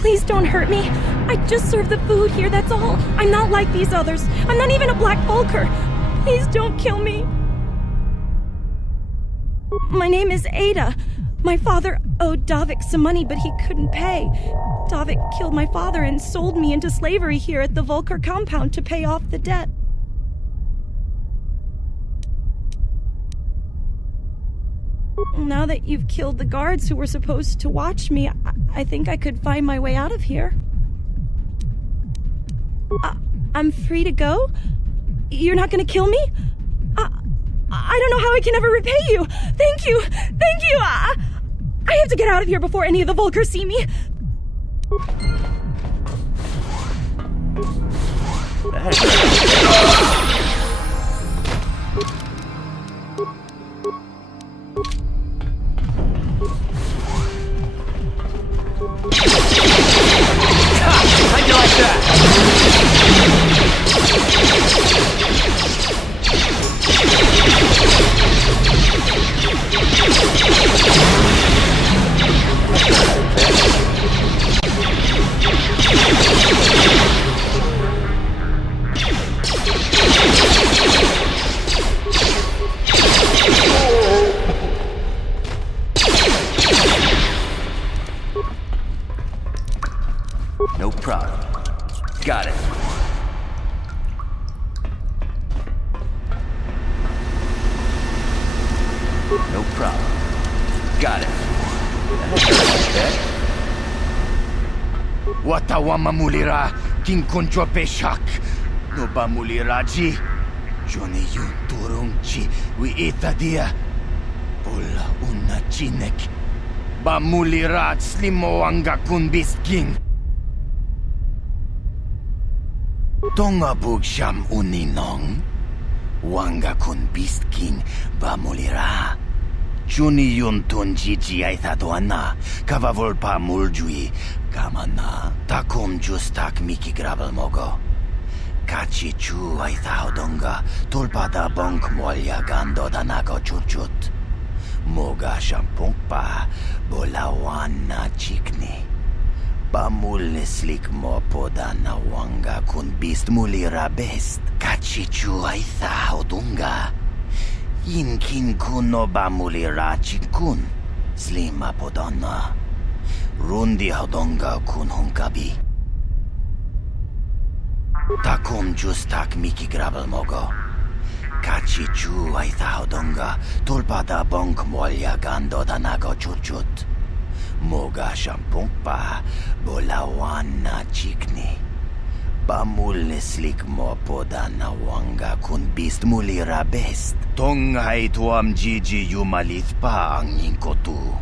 Please don't hurt me. I just serve the food here, that's all. I'm not like these others. I'm not even a Black Vulkar. Please don't kill me. My name is Ada. My father owed Davik some money, but he couldn't pay. Davik killed my father and sold me into slavery here at the Vulkar compound to pay off the debt. Now that you've killed the guards who were supposed to watch me, I think I could find my way out of here. I'm free to go? You're not gonna kill me? I don't know how I can ever repay you. Thank you. Thank you. I have to get out of here before any of the Vulkars see me. How'd you like that? No problem. Got it. No problem. Got it. Watawa mamulira kinkunjo peshak. No ba muliraji. Johnny yun turungchi wi itadia. Ola una chinek. Ba mulirat slimo anga kun bisking. Tonga bugsham uninong. Wanga kun bisking ba mulira. Juni yun tunjiji ay tatuana. Kavavulpa muljui. Kamana. Takum justak miki grabel mogo. Kachi chu ay taudonga. Tulpada bonk molya gando danago churchut. Moga shampungpa. Bolawana chikni. Pamul slik mo poda na wanga kun bist mulira best. Kachi chu ay taudonga. Inkin kuno ba mulira chikun. Slima podonna. Rundi hodonga kun hunkabi. Takum justak miki grabel mogo. Kachi chu ay hodonga. Tulpada bonk molya gando danago churchut. Moga shampungpa. Bolawana chikni. Pamul slik mo poda na wanga kun bist mulira best. Tongay tuam jiji yumalith pa ang inkotu.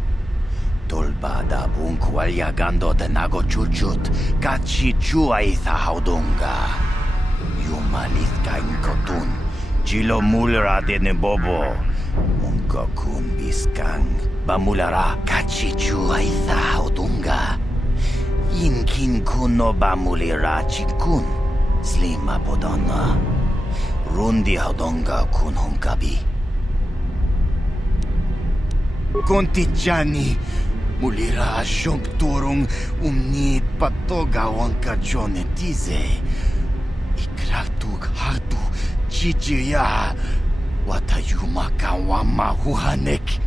Tolbada bunkwalya gando de nago chuchut. Kachi chuay haudunga. Yumalith ka inkotun. Chilo mulra de nebobo. Munko kun biskang. Bamulara kachi chuay haudunga. Inkin kuno bamulira chikun. Slima podonna. Rundi hodonga kun hunkabi. Kontijani. Mulira shomp turung umnit patoga wanka jonetize. Ikratuk hatu chichiya. Watayuma kawama huhanek.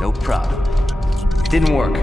No problem. Didn't work.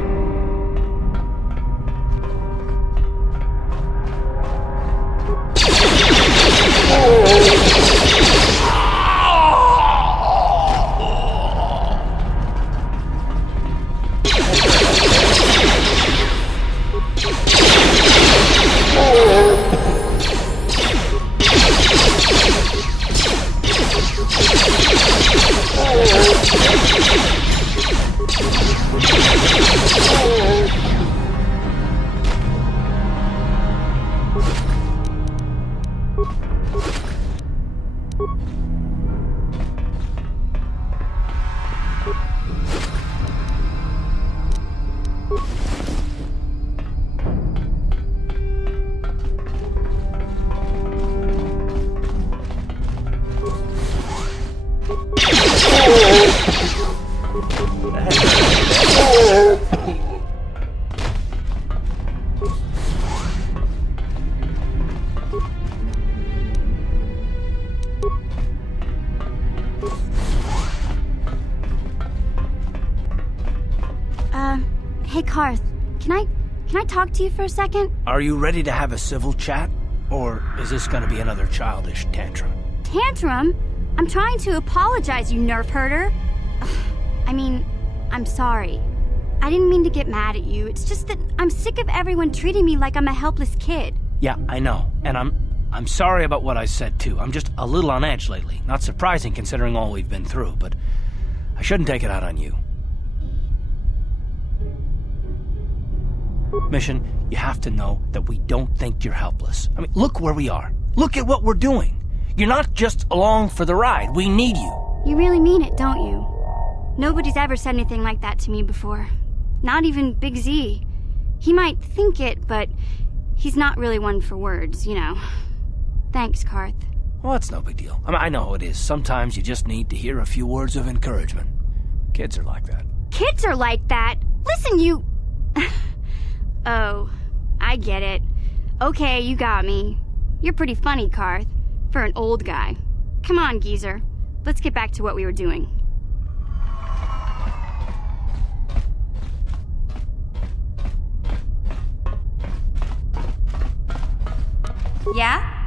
Hey, Karth, can I talk to you for a second? Are you ready to have a civil chat? Or is this gonna be another childish tantrum? Tantrum? I'm trying to apologize, you nerf herder. I mean, I'm sorry. I didn't mean to get mad at you. It's just that I'm sick of everyone treating me like I'm a helpless kid. Yeah, I know. And I'm sorry about what I said too. I'm just a little on edge lately. Not surprising considering all we've been through, but I shouldn't take it out on you. Mission, you have to know that we don't think you're helpless. I mean, look where we are. Look at what we're doing. You're not just along for the ride. We need you. You really mean it, don't you? Nobody's ever said anything like that to me before. Not even Big Z. He might think it, but he's not really one for words, you know. Thanks, Karth. Well, that's no big deal. I mean, I know how it is. Sometimes you just need to hear a few words of encouragement. Kids are like that. Kids are like that? Listen, you... Oh, I get it. Okay, you got me. You're pretty funny, Karth, for an old guy. Come on, geezer. Let's get back to what we were doing. Yeah?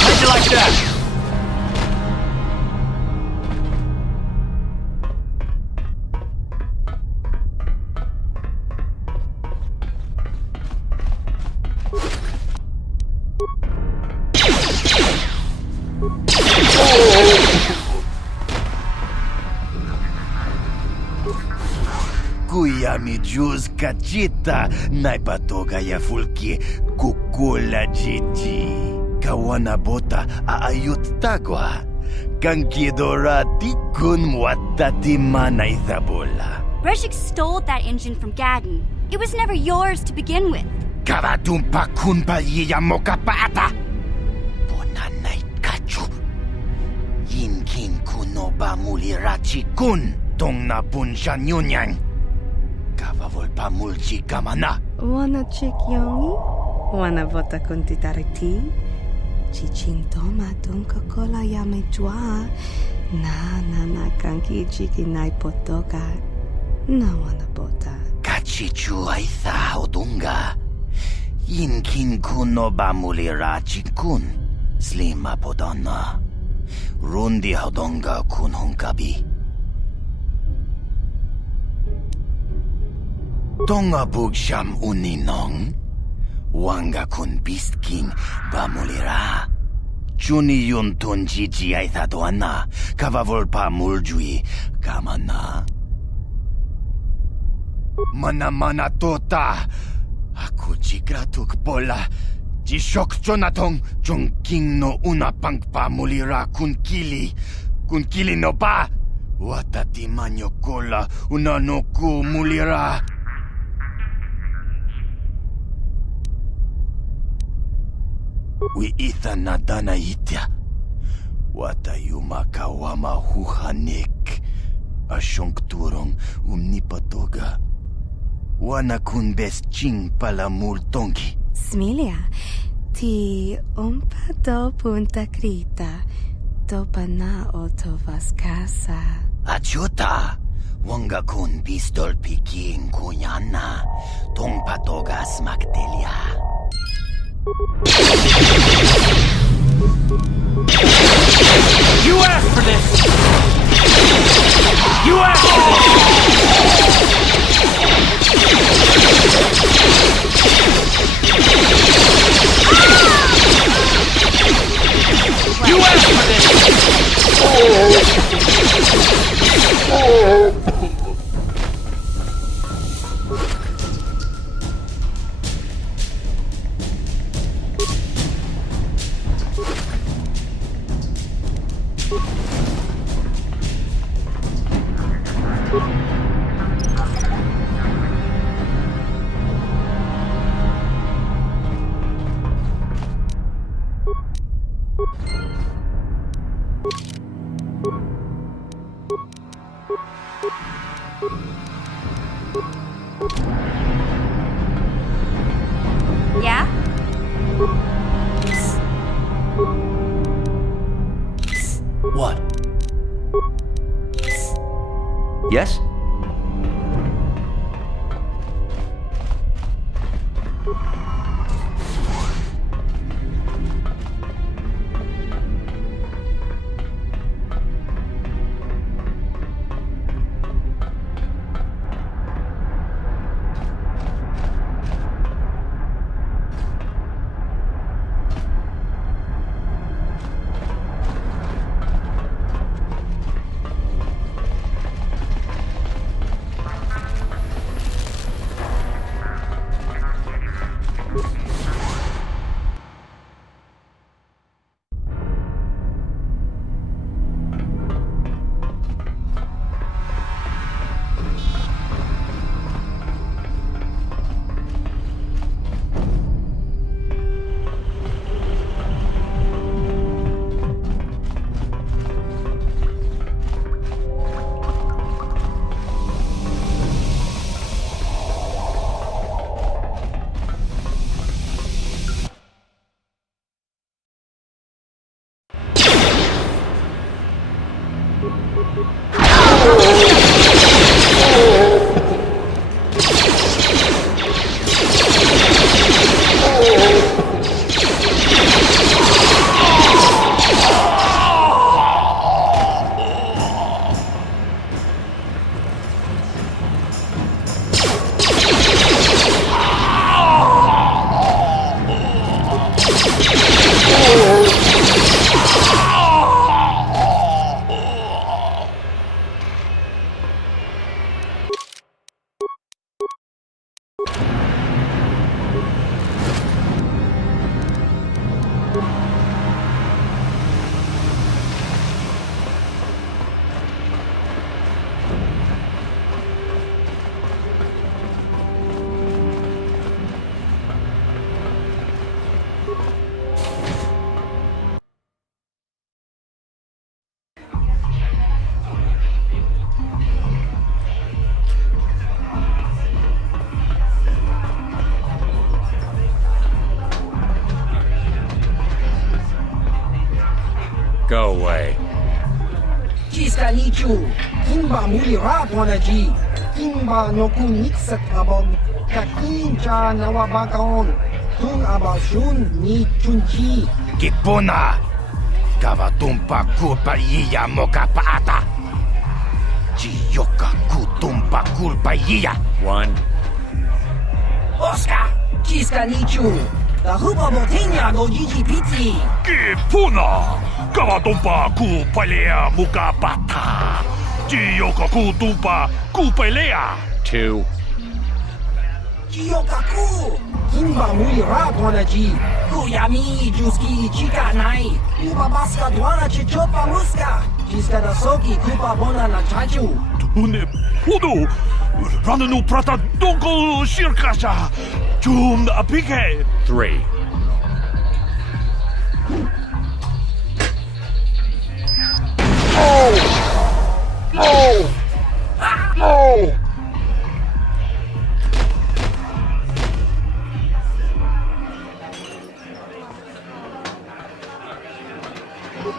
How'd you like that? Kuya mi juz kachita naipatoga ya fulki kukula jiji. Kawana bota aayut tagwa. Kankidora tikun watati manaithabola. Reshik stole that engine from Gadden. It was never yours to begin with. Kavatumpa kunpa yiyamoka paata. Bonanay kachu. Yinkin kunoba mulirachi kun. Tong na punshan yunyang. Kavavolpa mulchi kamana. Wanna chick yongi? Wanna vota kunti tariti? Chichintoma tunka kola yame jwa. Na kanki chiki nai potoka. Na wanna bota. Kachichu aitha odunga. Yinkin kuno bamulira chikun. Slima podonna. Rundi hodonga kun hunkabi. Tonga bugsham uninong. Wanga kun beast king bamulira. Chuni yun tunjiji aitha doana. Kavavolpa muljui kamana. Mana tota. Aku jigratuk bola. Jishok jonatong jong king no una pangpa mulira kun kili. Kun kili no ba. Watati manyo kola una no ku mulira. Wi itha nadana itya. Wata yuma kawama huhanik. Asyong turong umnipatoga. Wana kun bes ching pala multongi. Smilia, ti umpa do punta krita. Topa na oto vaskasa. Achuta. Wanga kun pistol piking kunyana. Tong patoga smaktelia. You asked for this! You asked for this! You asked for this! Yeah? What? Yes? nichu, kimba muli rapwanaji, kimba noku nixat abog, kakincha nawabakaon, tung abashun ni chunchi. Kipuna! Kavatumpa kulpa iya moka paata! Chiyoka kutumpa kulpa iya! 1. Oscar, kiska nichu, the hupa botenya go jiji piti. Kipuna! Kavatumpa kupalea mukapata! Chiyoka kutumpa kupalea! 2. Chiyokaku, kimba muli rapwanaji, kuyami juski chika nai, ubabaska dwana chichopa muska, kiska da soki kupa bona na chachu. Tune pudu! Rananu prata donko shirkasha! Chum apike! 3.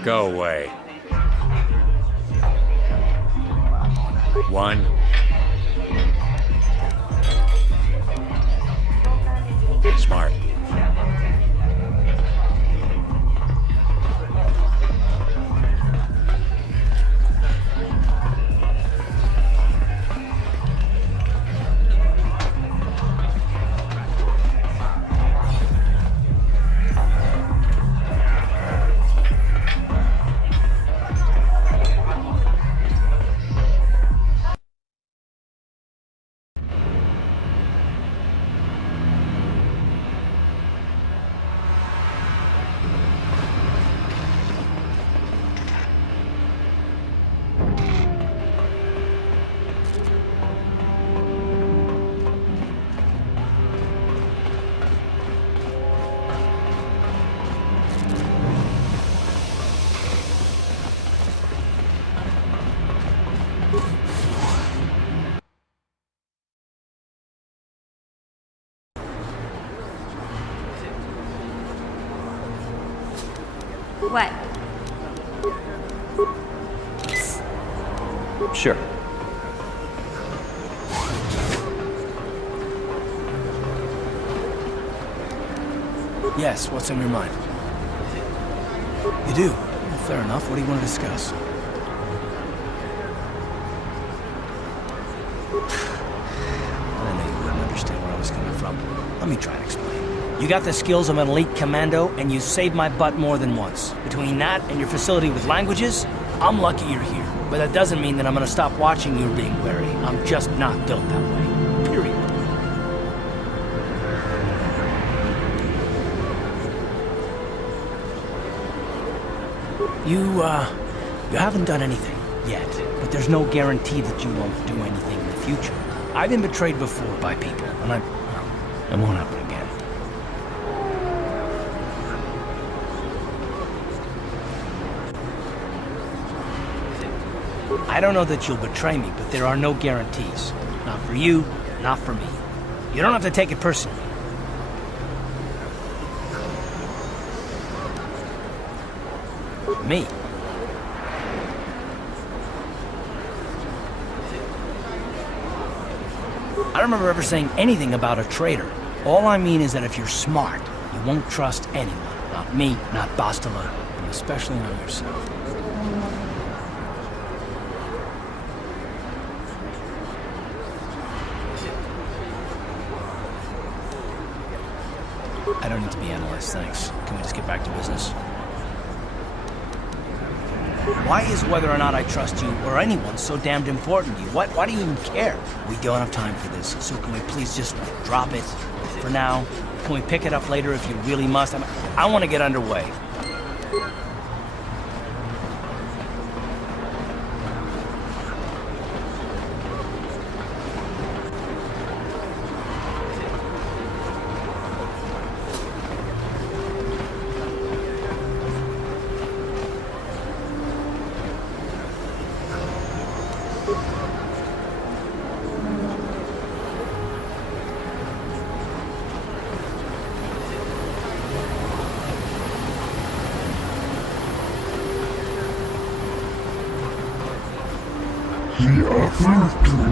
Go away. 1. Smart. What? Sure. Yes, what's on your mind? You do? Well, fair enough. What do you want to discuss? I know you wouldn't understand where I was coming from. Let me try to explain. You got the skills of an elite commando, and you saved my butt more than once. Between that and your facility with languages, I'm lucky you're here. But that doesn't mean that I'm gonna stop watching you being wary. I'm just not built that way. Period. You haven't done anything yet, but there's no guarantee that you won't do anything in the future. I've been betrayed before by people, and it won't happen again. I don't know that you'll betray me, but there are no guarantees. Not for you, not for me. You don't have to take it personally. Me. I don't remember ever saying anything about a traitor. All I mean is that if you're smart, you won't trust anyone. Not me, not Bastila, and especially not yourself. I don't need to be analyzed, thanks. Can we just get back to business? Why is whether or not I trust you or anyone so damned important to you? Why do you even care? We don't have time for this, so can we please just drop it for now? Can we pick it up later if you really must? I want to get underway. the other two,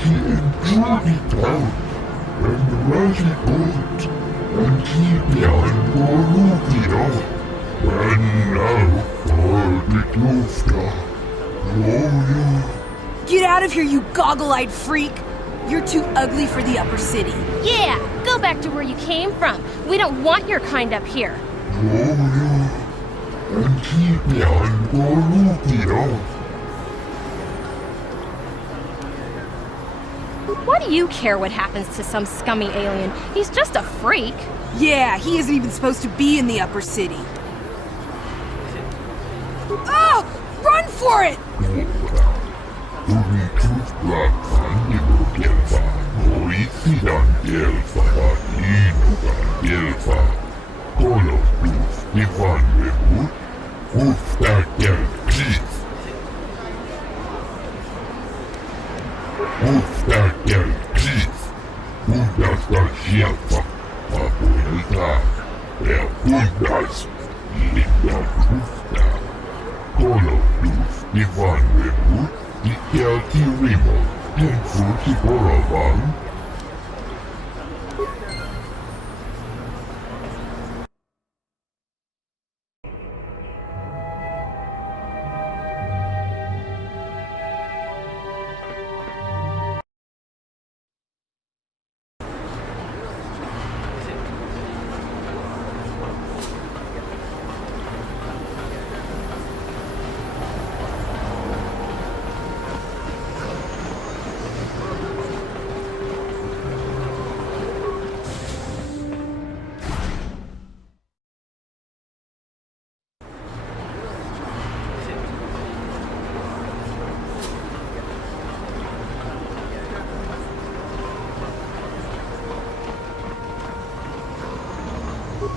he enjoyed it out and really good, and he began Rukhil, and now for the Klufta. Oh, Get out of here, you goggle-eyed freak! You're too ugly for the upper city. Yeah, go back to where you came from. We don't want your kind up here. and he began Rukhil. Why do you care what happens to some scummy alien? He's just a freak. Yeah, he isn't even supposed to be in the upper city. Oh! Run for it!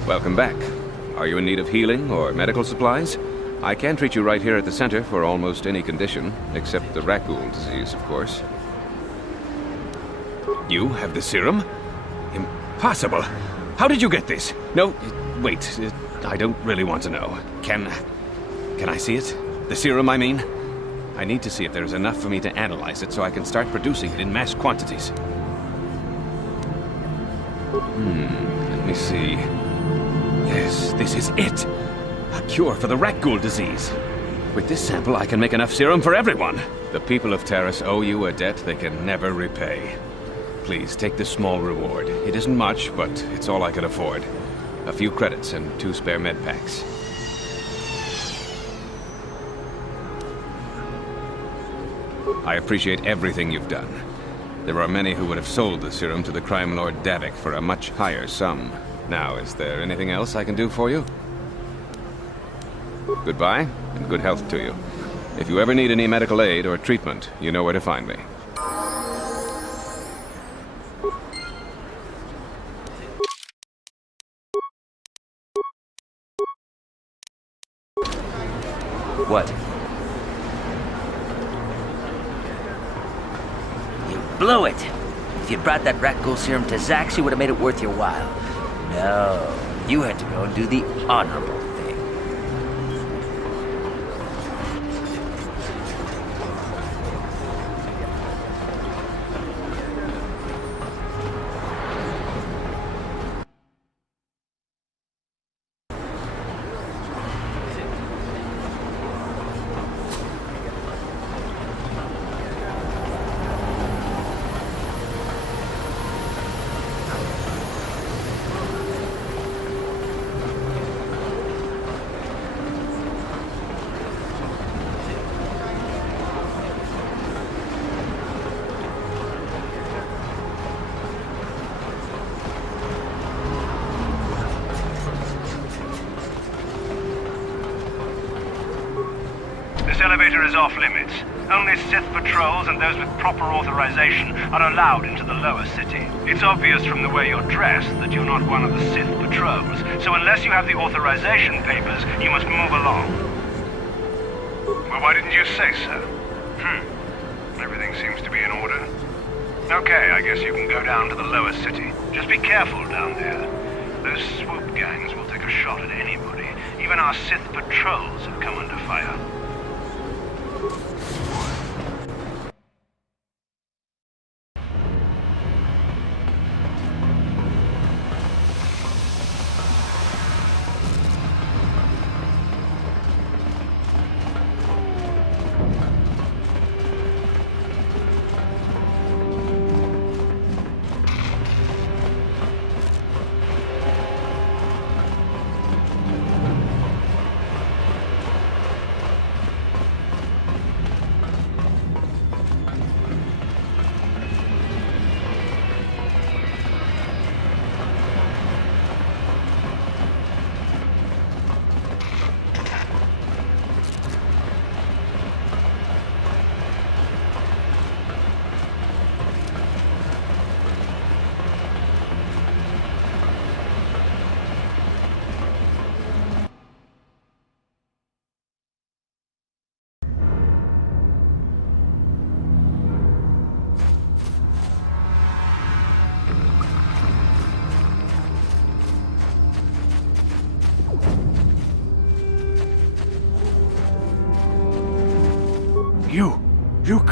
Welcome back. Are you in need of healing or medical supplies? I can treat you right here at the center for almost any condition, except the Rakghoul disease, of course. You have the serum? Impossible! How did you get this? No, wait, I don't really want to know. Can I see it? The serum, I mean? I need to see if there's enough for me to analyze it so I can start producing it in mass quantities. Let me see. Yes, this is it! A cure for the Rakghoul disease. With this sample, I can make enough serum for everyone. The people of Taris owe you a debt they can never repay. Please, take this small reward. It isn't much, but it's all I can afford. A few credits and 2 spare med packs. I appreciate everything you've done. There are many who would have sold the serum to the crime lord Davik for a much higher sum. Now, is there anything else I can do for you? Goodbye, and good health to you. If you ever need any medical aid or treatment, you know where to find me. What? You blew it! If you'd brought that Rakghoul serum to Zax, you would have made it worth your while. No, you had to go and do the honorable thing. This elevator is off limits. Only Sith patrols and those with proper authorization are allowed into the lower city. It's obvious from the way you're dressed that you're not one of the Sith patrols, so unless you have the authorization papers, you must move along. Well, why didn't you say so? Everything seems to be in order. Okay, I guess you can go down to the lower city. Just be careful down there. Those swoop gangs will take a shot at anybody. Even our Sith patrols have come under fire.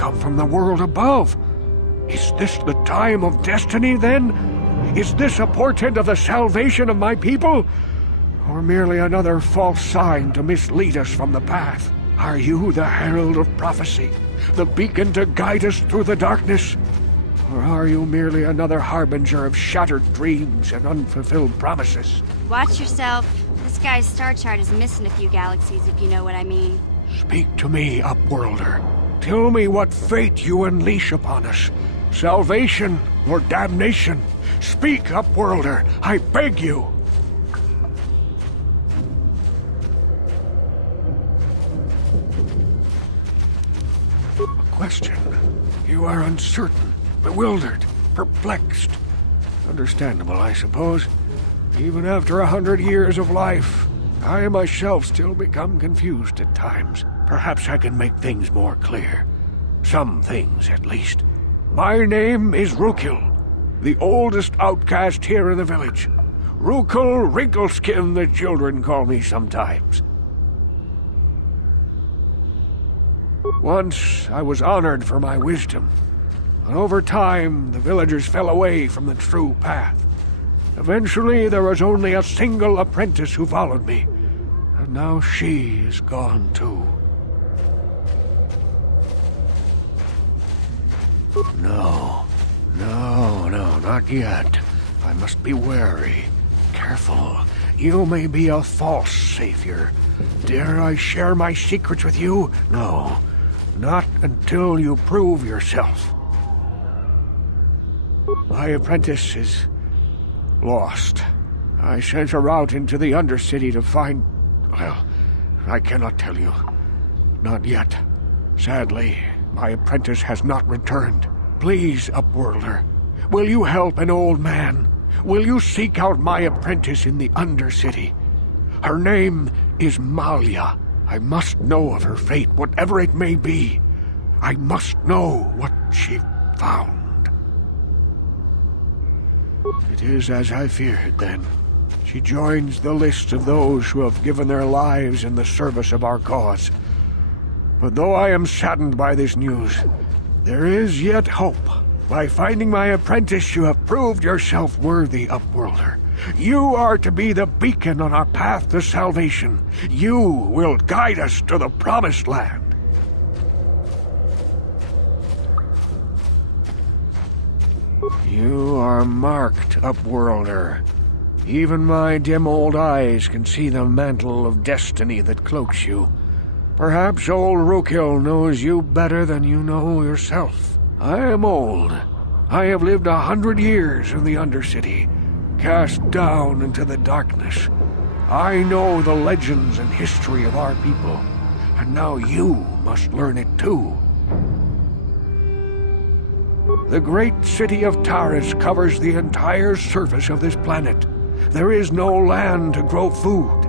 come from the world above. Is this the time of destiny, then? Is this a portent of the salvation of my people? Or merely another false sign to mislead us from the path? Are you the herald of prophecy, the beacon to guide us through the darkness? Or are you merely another harbinger of shattered dreams and unfulfilled promises? Watch yourself. This guy's star chart is missing a few galaxies, if you know what I mean. Speak to me, Upworlder. Tell me what fate you unleash upon us. Salvation or damnation? Speak, Upworlder, I beg you! A question. You are uncertain, bewildered, perplexed. Understandable, I suppose. Even after 100 years of life, I myself still become confused at times. Perhaps I can make things more clear. Some things, at least. My name is Rukhil, the oldest outcast here in the village. Rukhil Wrinkleskin, the children call me sometimes. Once I was honored for my wisdom, and over time the villagers fell away from the true path. Eventually there was only a single apprentice who followed me, and now she is gone too. No, not yet. I must be wary. Careful. You may be a false savior. Dare I share my secrets with you? No, not until you prove yourself. My apprentice is lost. I sent her out into the undercity to find... Well, I cannot tell you. Not yet. Sadly, my apprentice has not returned. Please, Upworlder, will you help an old man? Will you seek out my apprentice in the undercity? Her name is Malia. I must know of her fate, whatever it may be. I must know what she found. It is as I feared, then. She joins the list of those who have given their lives in the service of our cause. But though I am saddened by this news, there is yet hope. By finding my apprentice, you have proved yourself worthy, Upworlder. You are to be the beacon on our path to salvation. You will guide us to the promised land. You are marked, Upworlder. Even my dim old eyes can see the mantle of destiny that cloaks you. Perhaps old Rukhil knows you better than you know yourself. I am old. I have lived 100 years in the undercity, cast down into the darkness. I know the legends and history of our people, and now you must learn it too. The great city of Taris covers the entire surface of this planet. There is no land to grow food.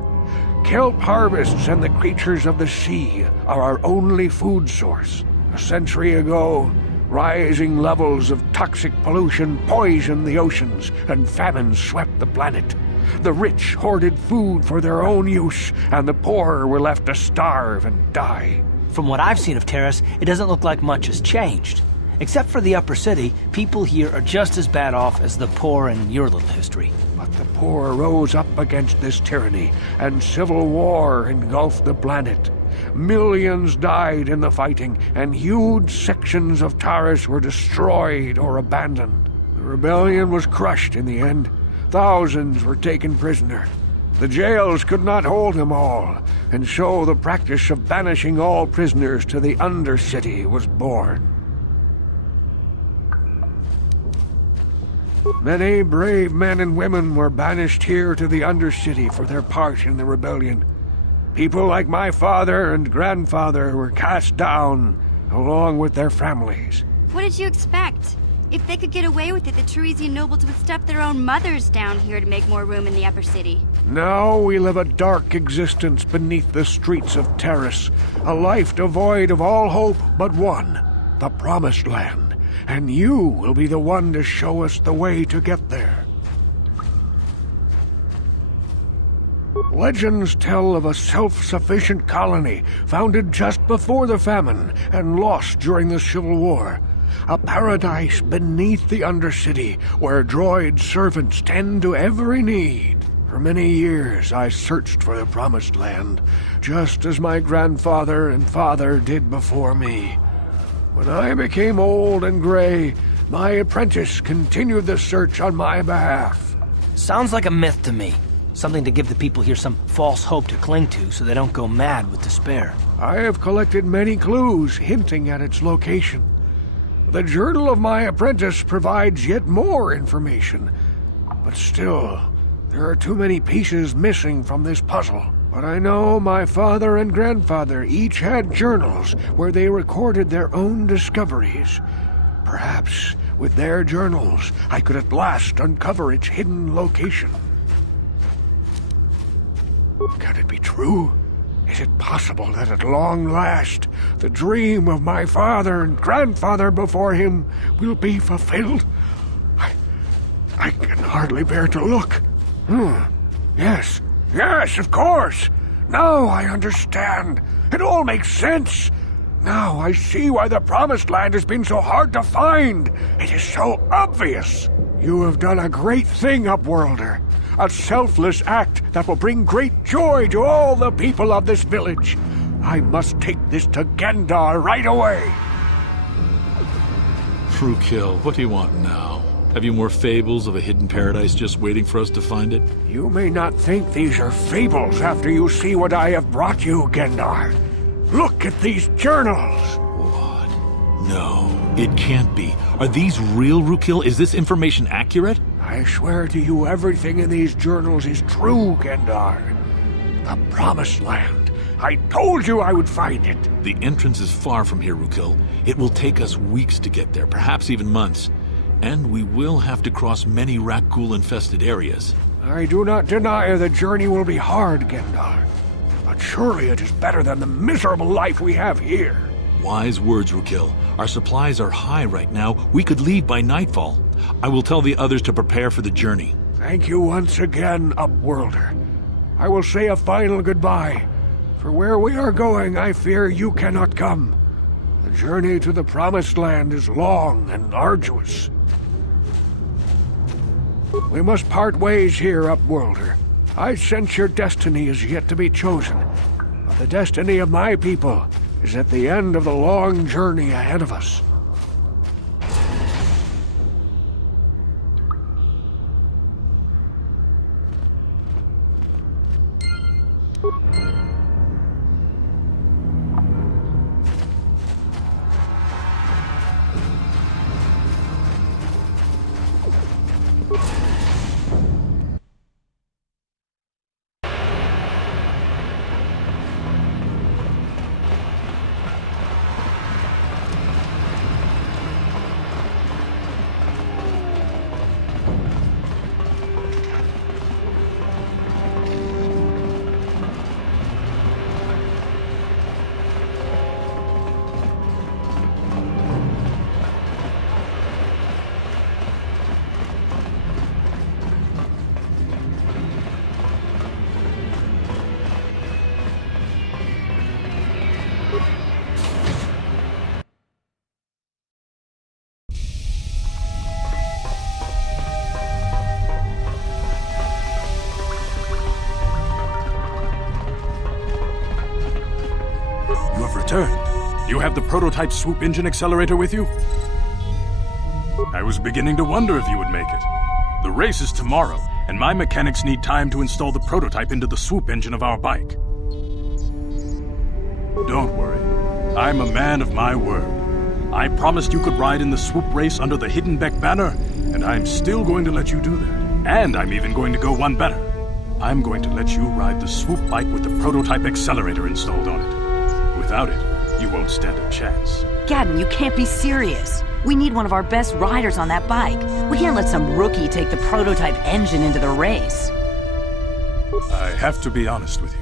Kelp harvests and the creatures of the sea are our only food source. A century ago, rising levels of toxic pollution poisoned the oceans, and famine swept the planet. The rich hoarded food for their own use, and the poor were left to starve and die. From what I've seen of Taris, it doesn't look like much has changed. Except for the upper city, people here are just as bad off as the poor in your little history. But the poor rose up against this tyranny, and civil war engulfed the planet. Millions died in the fighting, and huge sections of Taris were destroyed or abandoned. The rebellion was crushed in the end. Thousands were taken prisoner. The jails could not hold them all, and so the practice of banishing all prisoners to the undercity was born. Many brave men and women were banished here to the undercity for their part in the rebellion. People like my father and grandfather were cast down, along with their families. What did you expect? If they could get away with it, the Tarisian nobles would stuff their own mothers down here to make more room in the upper city. Now we live a dark existence beneath the streets of Taris, a life devoid of all hope but one, the Promised Land. And you will be the one to show us the way to get there. Legends tell of a self-sufficient colony founded just before the famine and lost during the Civil War. A paradise beneath the undercity where droid servants tend to every need. For many years I searched for the Promised Land, just as my grandfather and father did before me. When I became old and gray, my apprentice continued the search on my behalf. Sounds like a myth to me. Something to give the people here some false hope to cling to so they don't go mad with despair. I have collected many clues hinting at its location. The journal of my apprentice provides yet more information. But still, there are too many pieces missing from this puzzle. But I know my father and grandfather each had journals where they recorded their own discoveries. Perhaps with their journals, I could at last uncover its hidden location. Can it be true? Is it possible that at long last, the dream of my father and grandfather before him will be fulfilled? I can hardly bear to look. Yes, of course. Now I understand. It all makes sense. Now I see why the Promised Land has been so hard to find. It is so obvious. You have done a great thing, Upworlder. A selfless act that will bring great joy to all the people of this village. I must take this to Gendar right away. Rukhil, what do you want now? Have you more fables of a hidden paradise just waiting for us to find it? You may not think these are fables after you see what I have brought you, Gendar. Look at these journals. What? No, it can't be. Are these real, Rukhil? Is this information accurate? I swear to you everything in these journals is true, Gendar. The Promised Land. I told you I would find it. The entrance is far from here, Rukhil. It will take us weeks to get there, perhaps even months. And we will have to cross many Rakghoul-infested areas. I do not deny the journey will be hard, Gendar. But surely it is better than the miserable life we have here. Wise words, Rukhil. Our supplies are high right now. We could leave by nightfall. I will tell the others to prepare for the journey. Thank you once again, Upworlder. I will say a final goodbye. For where we are going, I fear you cannot come. The journey to the Promised Land is long and arduous. We must part ways here, Upworlder. I sense your destiny is yet to be chosen. But the destiny of my people is at the end of the long journey ahead of us. You have the prototype swoop engine accelerator with you? I was beginning to wonder if you would make it. The race is tomorrow, and my mechanics need time to install the prototype into the swoop engine of our bike. Don't worry. I'm a man of my word. I promised you could ride in the swoop race under the Hidden Bek banner, and I'm still going to let you do that. And I'm even going to go one better. I'm going to let you ride the swoop bike with the prototype accelerator installed on it. Without it, you won't stand a chance. Gadden, you can't be serious. We need one of our best riders on that bike. We can't let some rookie take the prototype engine into the race. I have to be honest with you.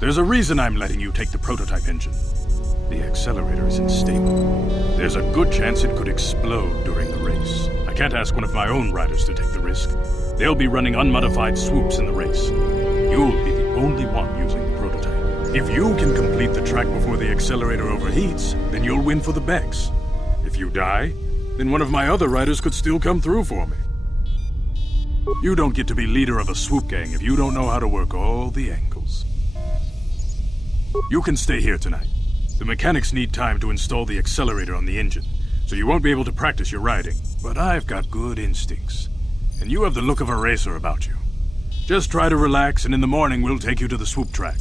There's a reason I'm letting you take the prototype engine. The accelerator is unstable. There's a good chance it could explode during the race. I can't ask one of my own riders to take the risk. They'll be running unmodified swoops in the race. you'll be the only one using the prototype. If you can complete the track before the accelerator overheats, then you'll win for the Beks. If you die, then one of my other riders could still come through for me. You don't get to be leader of a swoop gang if you don't know how to work all the angles. You can stay here tonight. The mechanics need time to install the accelerator on the engine, so you won't be able to practice your riding. But I've got good instincts, and you have the look of a racer about you. Just try to relax, and in the morning we'll take you to the swoop track.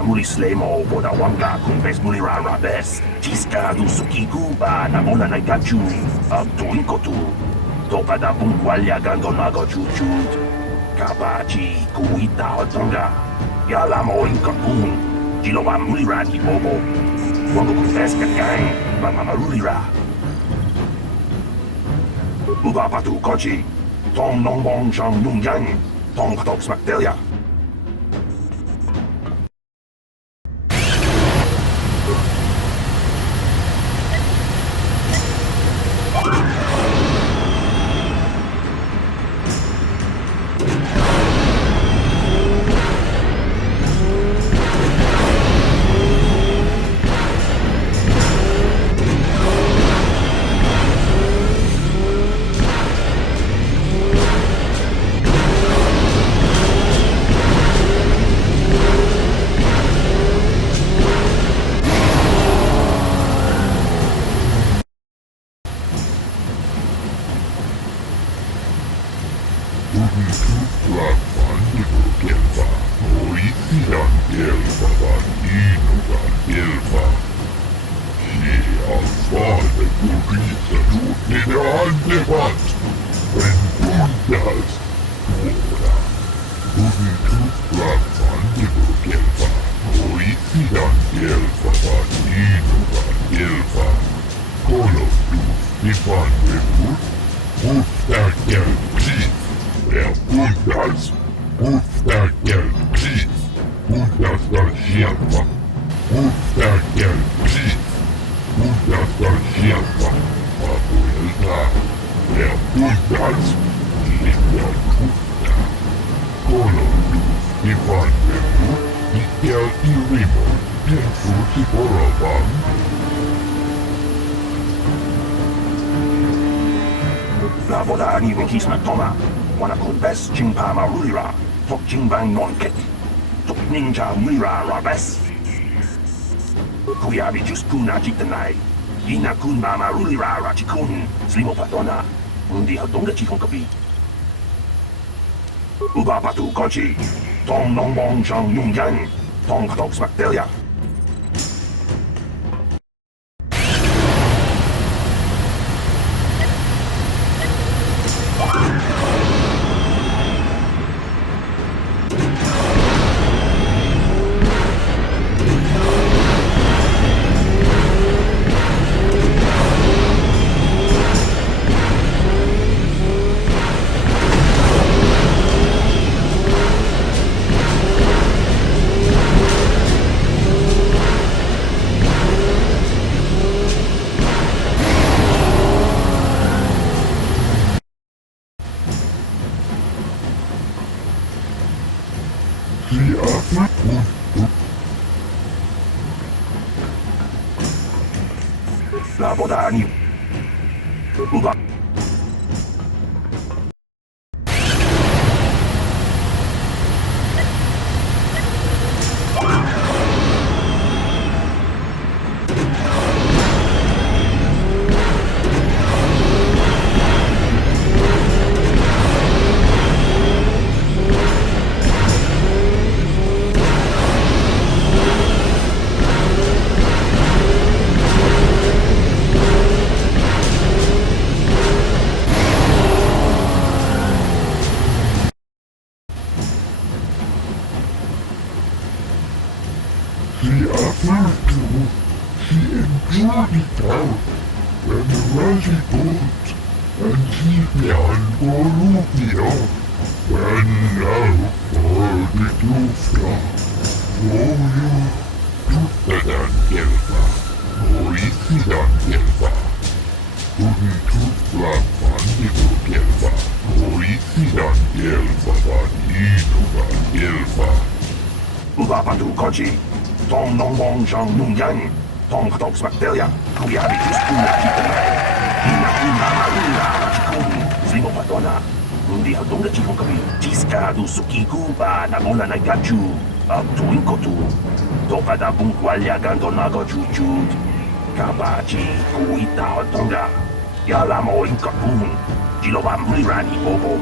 Muli slemo boda wanga kun bes muli rara bes. Jiska du suki kuba na mola na gachu. Abdun kotu. Topa da bungwalya gando nago chuchut. Kabachi kuita hotonga. Yala mo inkapun. Jilo wa muli rani bobo. Wango kun bes kakang. Mama maruli ra. Uba patu kochi. Tong nong bong chang nung yang. Tong patok smakdelia. Labodani Wikisma Toma, Wanakubes Chimpama Rulira, Tok Chimbang Non Kit, Tok Ninja Mira Rabes. Kuyabi Juskuna Jitanai, Ina Kun Mama Rulira Rachikun, Slimo Patona, Undi Hadonga Chikonkapi. Ubapatu Kochi, Tong Nong Bong Shang Yung Yang, Tong Katok Smaktelia. Labodani. Uba. Ubapatu Kochi, Tong Nong Bong Shang Yung Yang, Tong Katok Smaktelia, Kuyabi Juskuna Jitanai, Ina Kun Mama Rulira Rachikun, Slimo Patona, Undi Hadonga Chikonkapi, Jiska du Sukiku ba Namola Nagachu, Abtuinkotu, Topada Bunkwalya Gandonago Chuchut, Kabachi Kuita Hadonga, Yalamo Inkapun, Jiloba Mulirani Bobo,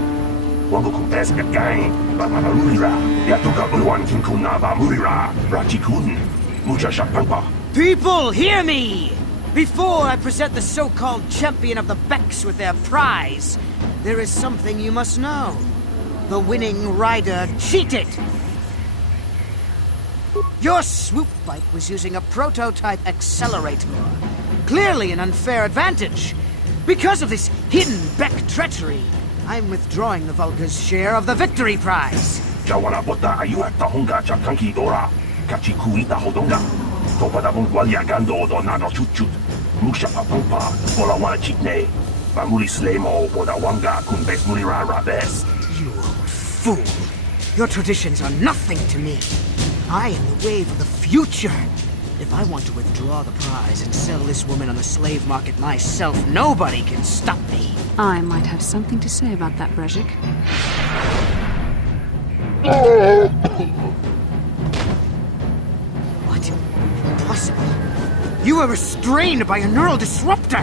Wango Kumpes Gagai, Bama Rulira, Yatuka Ulwan Kinkuna ba Mulira, Rachikun, Mucha Shapampa. People, hear me! Before I present the so-called champion of the Beks with their prize, there is something you must know. The winning rider cheated! Your swoop bike was using a prototype accelerator. Clearly an unfair advantage. Because of this hidden Bek treachery, I'm withdrawing the Vulkar's share of the victory prize. Jawana Bota Ayuata Honga Chakanki Dora, Kachikuita Hodonga, Topada Bunkwalya Gando Donago Chuchut, Musha Papumpa, Bolawana Chitne, Bamuli Slemo, Bodawanga, Kumbes Mulira Rabes. You old fool! Your traditions are nothing to me. I am the wave of the future. If I want to withdraw the prize and sell this woman on the slave market myself, nobody can stop me. I might have something to say about that, Brezhik. What? Impossible. You were restrained by a neural disruptor.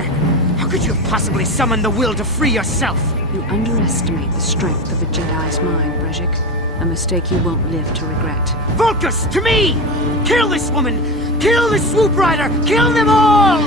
How could you have possibly summoned the will to free yourself? You underestimate the strength of a Jedi's mind, Brejik. A mistake you won't live to regret. Vulkars, to me! Kill this woman! Kill the swoop rider! Kill them all!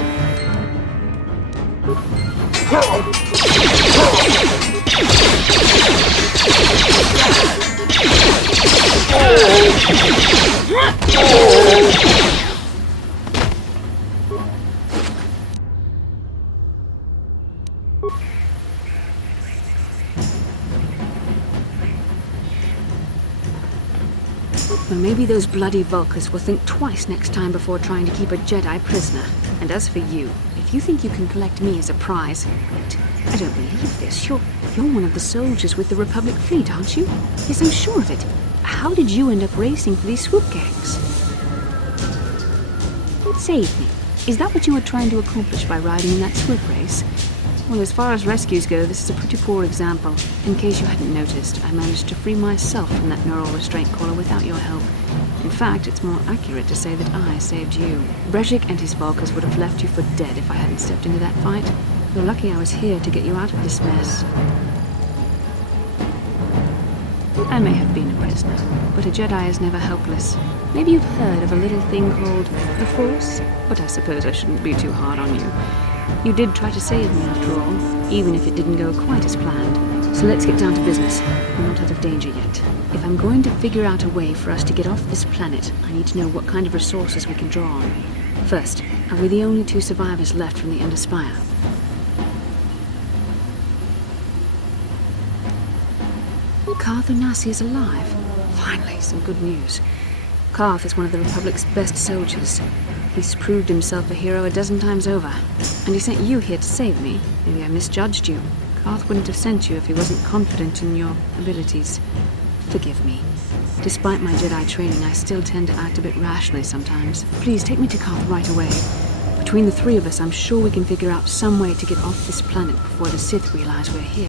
Well, maybe those bloody Vulkars will think twice next time before trying to keep a Jedi prisoner. And as for you, if you think you can collect me as a prize... Wait, I don't believe this. You're one of the soldiers with the Republic fleet, aren't you? Yes, I'm sure of it. How did you end up racing for these swoop gangs? Save me. Is that what you were trying to accomplish by riding in that swoop race? Well, as far as rescues go, this is a pretty poor example. In case you hadn't noticed, I managed to free myself from that neural restraint collar without your help. In fact, it's more accurate to say that I saved you. Brejik and his Vulkars would have left you for dead if I hadn't stepped into that fight. You're lucky I was here to get you out of this mess. I may have been a prisoner, but a Jedi is never helpless. Maybe you've heard of a little thing called the Force? But I suppose I shouldn't be too hard on you. You did try to save me after all, even if it didn't go quite as planned. So let's get down to business. We're not out of danger yet. If I'm going to figure out a way for us to get off this planet, I need to know what kind of resources we can draw on. First, are we the only two survivors left from the Underspire? Karth Onasi is alive. Finally, some good news. Karth is one of the Republic's best soldiers. He's proved himself a hero a dozen times over. And he sent you here to save me. Maybe I misjudged you. Karth wouldn't have sent you if he wasn't confident in your abilities. Forgive me. Despite my Jedi training, I still tend to act a bit rashly sometimes. Please, take me to Karth right away. Between the three of us, I'm sure we can figure out some way to get off this planet before the Sith realize we're here.